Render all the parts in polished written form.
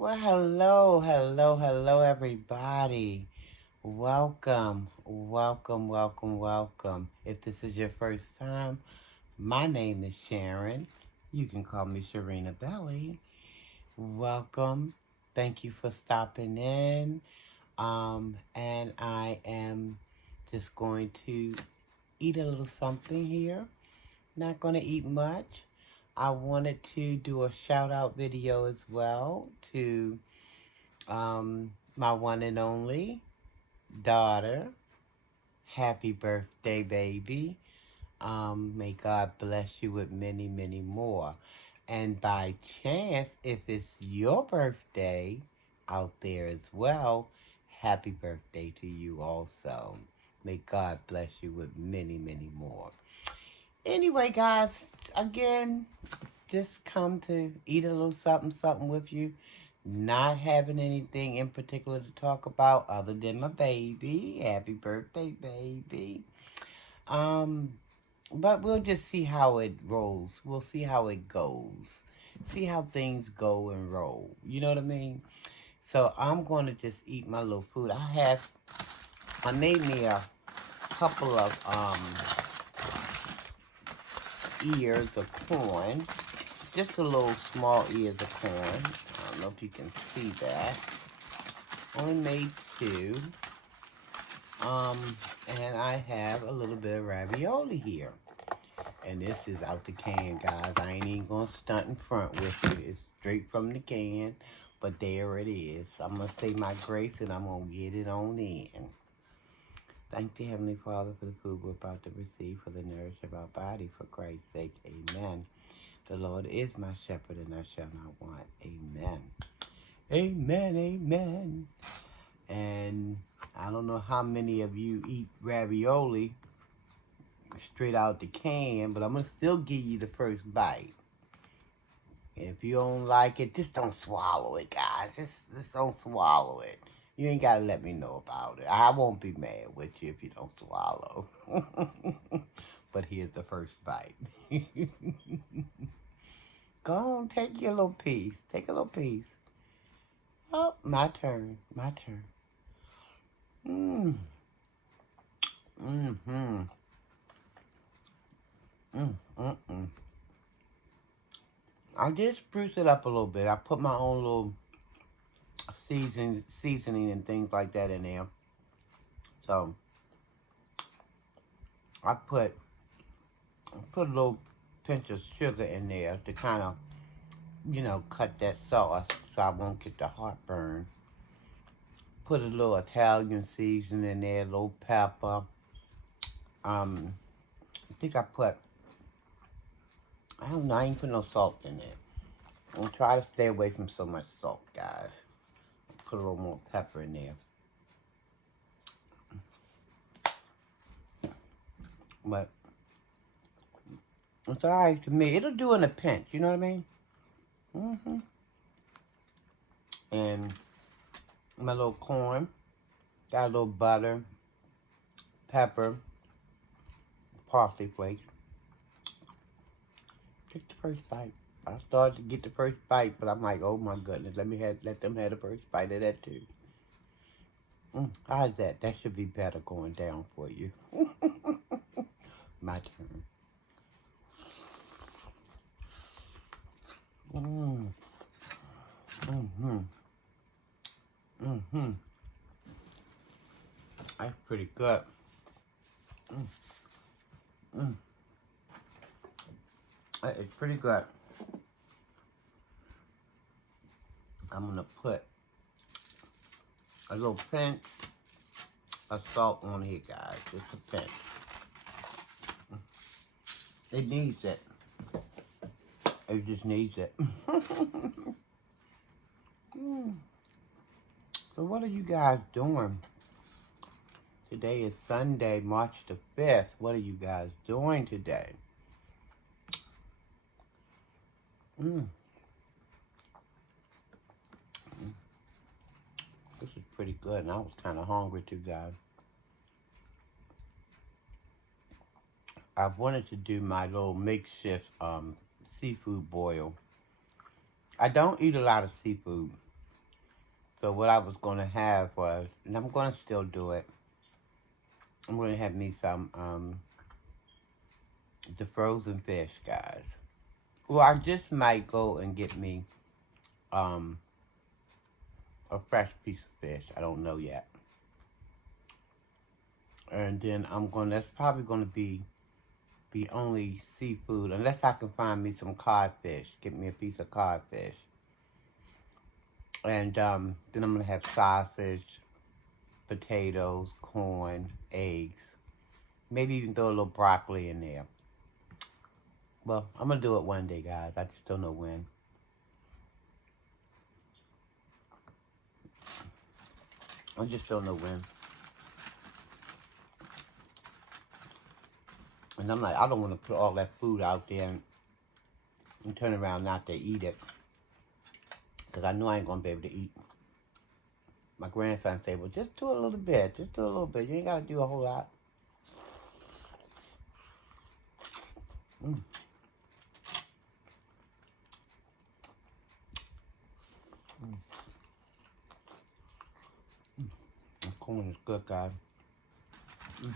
Well, hello, everybody. Welcome. If this is your first time, my name is Sharon. You can call me Sharina Belly. Welcome. Thank you for stopping in. And I am just going to eat a little something here. Not going to eat much. I wanted to do a shout out video as well to my one and only daughter. Happy birthday, baby. May God bless you with many, many more. And by chance, if it's your birthday out there as well, happy birthday to you also. May God bless you with many, many more. Anyway, guys, again, just come to eat a little something with you. Not having anything in particular to talk about other than my baby. Happy birthday, baby. Um, but we'll just see how it rolls. We'll see how it goes. See how things go and roll. You know what I mean? So I'm going to just eat my little food. I made me a couple of ears of corn. Just a little small ears of corn. I don't know if you can see that. Only made two. And I have a little bit of ravioli here. And this is out the can, guys. I ain't even gonna stunt in front with you. It's straight from the can. But there it is. I'm gonna say my grace and I'm gonna get it on in. Thank the Heavenly Father for the food we're about to receive, for the nourishment of our body, for Christ's sake. Amen. The Lord is my shepherd, and I shall not want. Amen. Amen. And I don't know how many of you eat ravioli straight out the can, but I'm going to still give you the first bite. If you don't like it, just don't swallow it, guys. Just don't swallow it. You ain't got to let me know about it. I won't be mad with you if you don't swallow. But here's the first bite. Go on, take your little piece. Take a little piece. Oh, my turn. Mmm. Mm-hmm. I did spruce it up a little bit. I put my own little seasoning and things like that in there. So, I put a little pinch of sugar in there to kind of, cut that sauce so I won't get the heartburn. Put a little Italian seasoning in there, a little pepper. I think I don't know, I ain't put no salt in there. I'm gonna try to stay away from so much salt, guys. Put a little more pepper in there. But it's alright to me. It'll do in a pinch, you know what I mean? And my little corn. Got a little butter, pepper, parsley flakes. Take the first bite. I started to get the first bite, but I'm like, oh my goodness, let them have the first bite of that too. How's that? That should be better going down for you. My turn. That's pretty good. That is pretty good. I'm gonna put a little pinch of salt on here, guys. Just a pinch. It needs it. It just needs it. So what are you guys doing? Today is Sunday, March the 5th. What are you guys doing today? This is pretty good, and I was kind of hungry too, guys. I wanted to do my little makeshift seafood boil. I don't eat a lot of seafood. So what I was going to have was, and I'm going to still do it, I'm going to have me some, the frozen fish, guys. Well, I just might go and get me, a fresh piece of fish. I don't know yet. And then that's probably going to be the only seafood, unless I can find me some codfish. Get me a piece of codfish. And then I'm going to have sausage, potatoes, corn, eggs. Maybe even throw a little broccoli in there. Well, I'm going to do it one day, guys. I just don't know when. I just don't know when. And I'm like, I don't want to put all that food out there and turn around not to eat it. Because I know I ain't going to be able to eat. My grandson said, well, just do a little bit. Just do a little bit. You ain't got to do a whole lot. Mm. Mm. Mm. The corn is good, guys. Mm.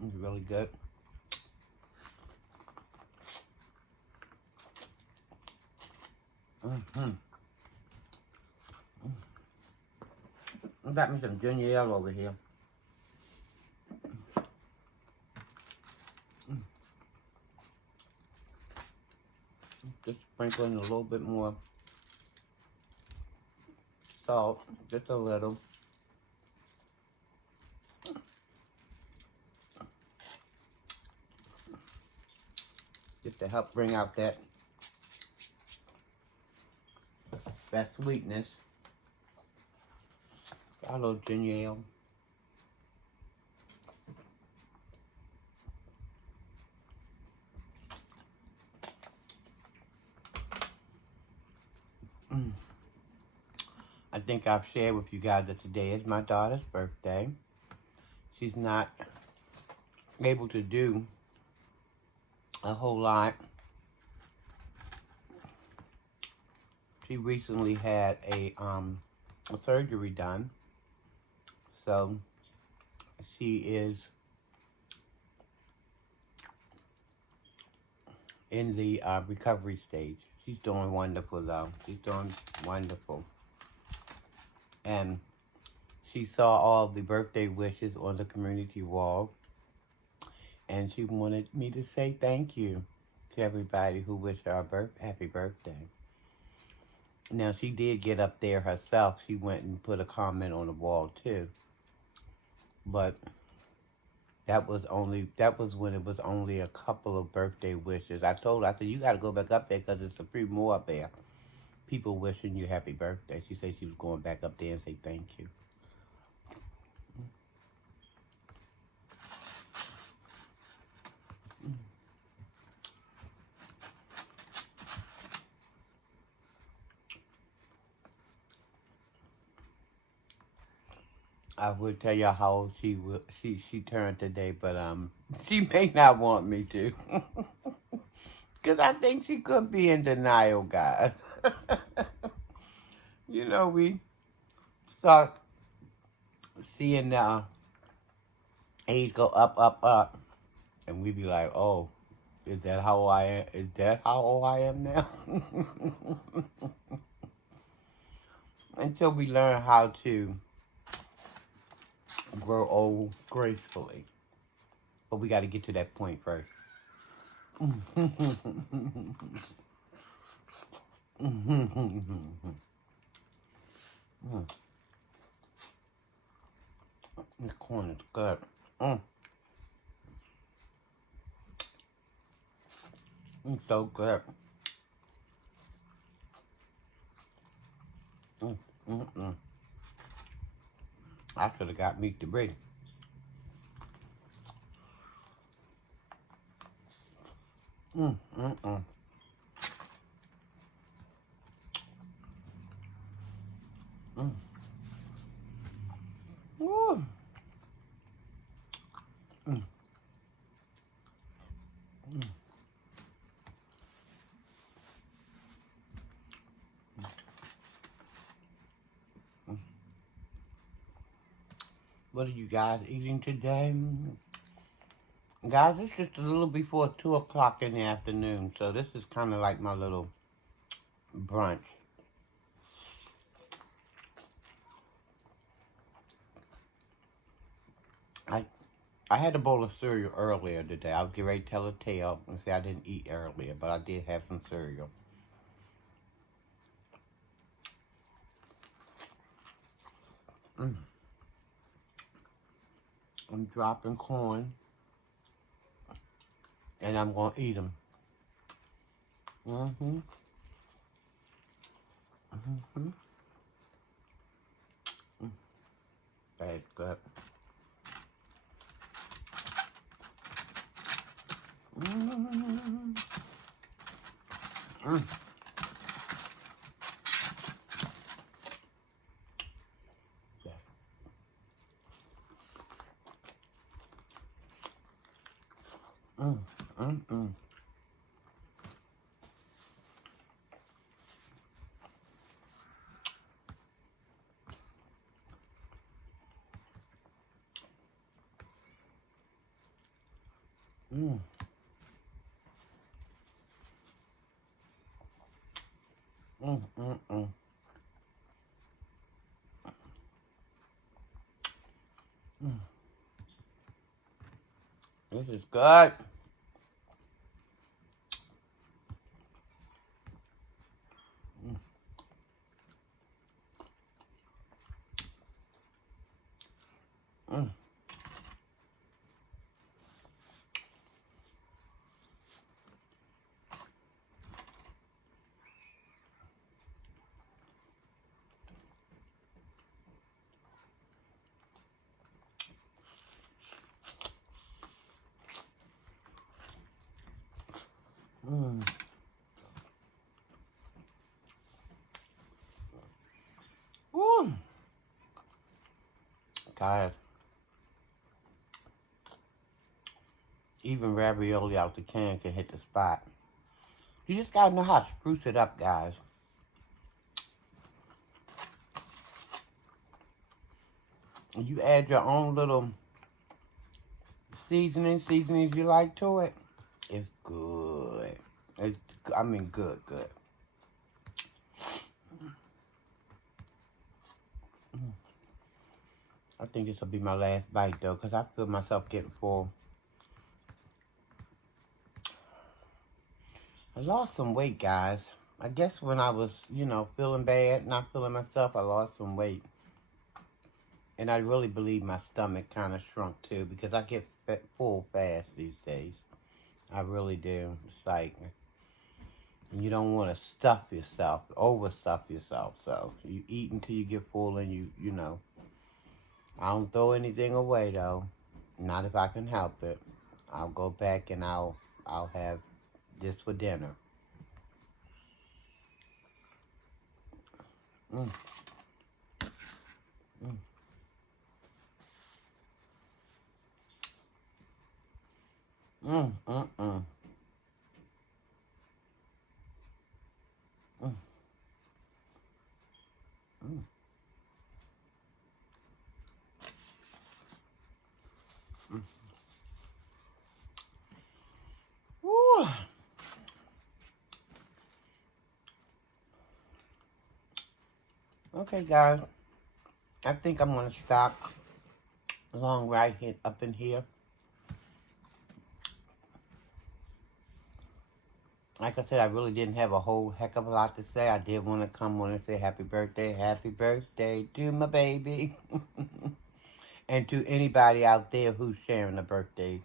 It's really good. Mm-hmm. I got me some ginger ale over here. Just sprinkling a little bit more salt, just a little. Just to help bring out that sweetness. Got a little ginger ale. I think I've shared with you guys that today is my daughter's birthday. She's not able to do a whole lot. She recently had a surgery done, so she is in the recovery stage. She's doing wonderful, though. She's doing wonderful. And she saw all the birthday wishes on the community wall, and she wanted me to say thank you to everybody who wished her a happy birthday. Now, she did get up there herself. She went and put a comment on the wall, too. But that was when it was only a couple of birthday wishes. I told her, I said, you got to go back up there because there's a few more up there. People wishing you happy birthday. She said she was going back up there and say thank you. I would tell y'all how old she turned today, but she may not want me to. Because I think she could be in denial, guys. You know, we start seeing the age go up, up, up. And we be like, oh, is that how I am? Is that how old I am now? Until we learn how to grow old gracefully. But we got to get to that point first. This corn is good. It's so good. I should have got meat to bring. Woo. What are you guys eating today? Guys, it's just a little before 2 o'clock in the afternoon, so this is kind of like my little brunch. I had a bowl of cereal earlier today. I was getting ready to tell a tale and say I didn't eat earlier, but I did have some cereal. I'm dropping corn, and I'm going to eat them. That's good. This is good. Woo. Guys, even ravioli out the can can hit the spot. You just gotta know how to spruce it up, guys. You add your own little seasonings you like to it. It's good. I mean, good. I think this will be my last bite, though, because I feel myself getting full. I lost some weight, guys. I guess when I was, feeling bad, not feeling myself, I lost some weight. And I really believe my stomach kind of shrunk, too, because I get full fast these days. I really do. It's like, you don't want to stuff yourself, overstuff yourself. So you eat until you get full and you know. I don't throw anything away, though. Not if I can help it. I'll go back and I'll have this for dinner. Woo. Okay, guys. I think I'm going to stop along right here, up in here. Like I said, I really didn't have a whole heck of a lot to say. I did want to come on and say happy birthday to my baby. And to anybody out there who's sharing a birthday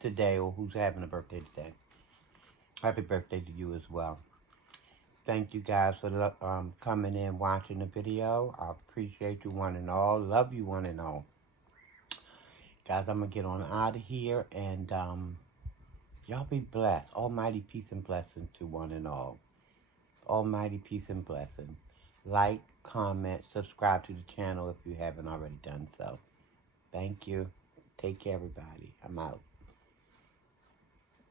today or who's having a birthday today. Happy birthday to you as well. Thank you guys for coming in, watching the video. I appreciate you one and all. Love you one and all. Guys, I'm going to get on out of here and y'all be blessed. Almighty peace and blessing to one and all. Almighty peace and blessing. Like, comment, subscribe to the channel if you haven't already done so. Thank you. Take care, everybody. I'm out.